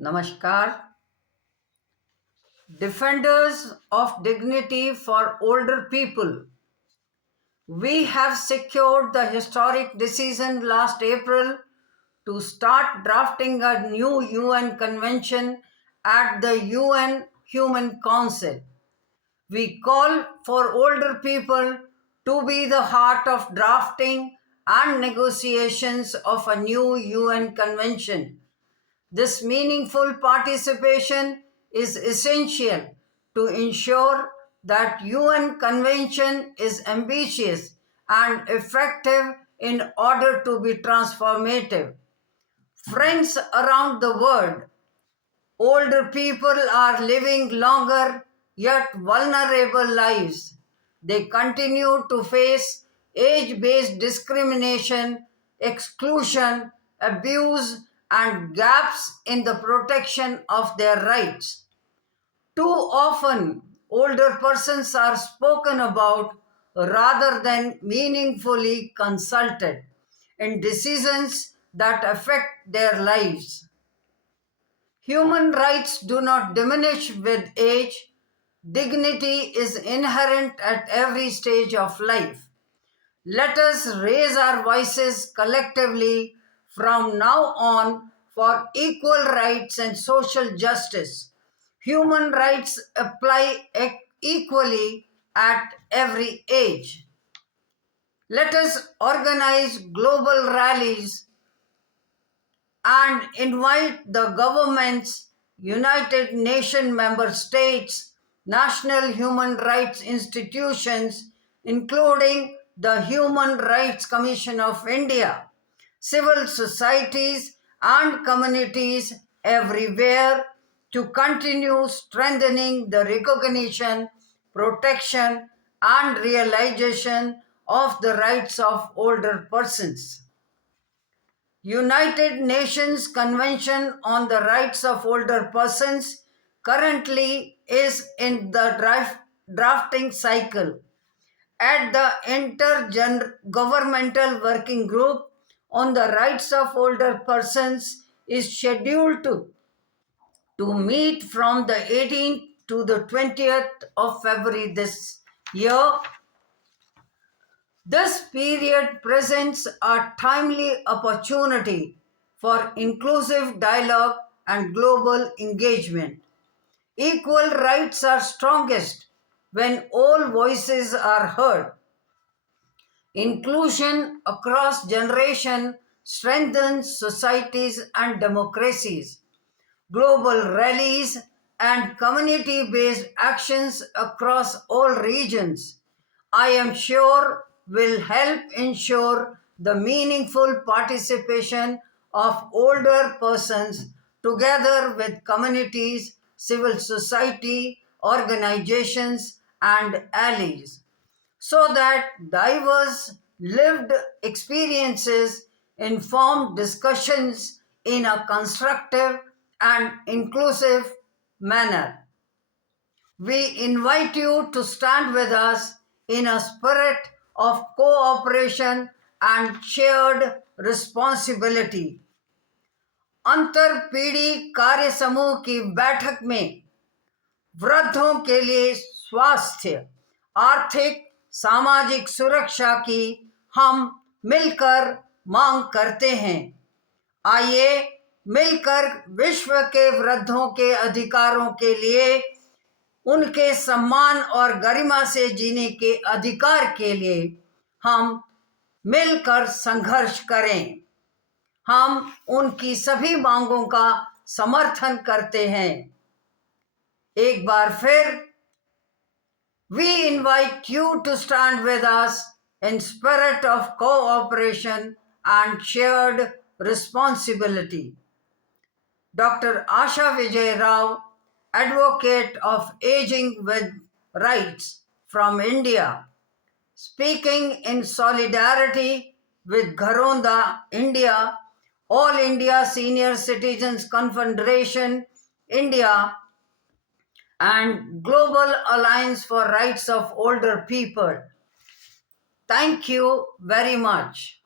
Namaskar. Defenders of dignity for older people. We have secured the historic decision last April to start drafting a new UN convention at the UN Human Council. We call for older people to be the heart of drafting and negotiations of a new UN convention. This meaningful participation is essential to ensure that UN Convention is ambitious and effective in order to be transformative. Friends around the world, older people are living longer yet vulnerable lives. They continue to face age based discrimination, exclusion, abuse, and gaps in the protection of their rights. Too often, older persons are spoken about rather than meaningfully consulted in decisions that affect their lives. Human rights do not diminish with age. Dignity is inherent at every stage of life. Let us raise our voices collectively from now on for equal rights and social justice. Human rights apply equally at every age. Let us organize global rallies and invite the governments, United Nations member states, national human rights institutions, including the Human Rights Commission of India, civil societies, and communities everywhere to continue strengthening the recognition, protection, and realization of the rights of older persons. United Nations Convention on the Rights of Older Persons currently is in the drafting cycle. At the Intergovernmental Working Group on the Rights of Older Persons is scheduled to meet from the 18th to the 20th of February this year. This period presents a timely opportunity for inclusive dialogue and global engagement. Equal rights are strongest when all voices are heard. Inclusion across generation strengthens societies and democracies. Global rallies and community-based actions across all regions, I am sure, will help ensure the meaningful participation of older persons together with communities, civil society, organizations, and allies so that diverse lived experiences inform discussions in a constructive and inclusive manner. We invite you to stand with us in a spirit of cooperation and shared responsibility. अंतर पीढ़ी कार्य समूह की बैठक में वृद्धों के लिए स्वास्थ्य, आर्थिक, सामाजिक सुरक्षा की हम मिलकर मांग करते हैं। आइए मिलकर विश्व के वृद्धों के अधिकारों के लिए, उनके सम्मान और गरिमा से जीने के अधिकार के लिए हम मिलकर संघर्ष करें। हम उनकी सभी मांगों का समर्थन करते हैं। एक बार फिर we invite you to stand with us in spirit of cooperation and shared responsibility. Dr. Asha Vijay Rao, advocate of aging with rights from India, speaking in solidarity with Gharonda, India, All India Senior Citizens Confederation, India, and Global Alliance for Rights of Older People. Thank you very much.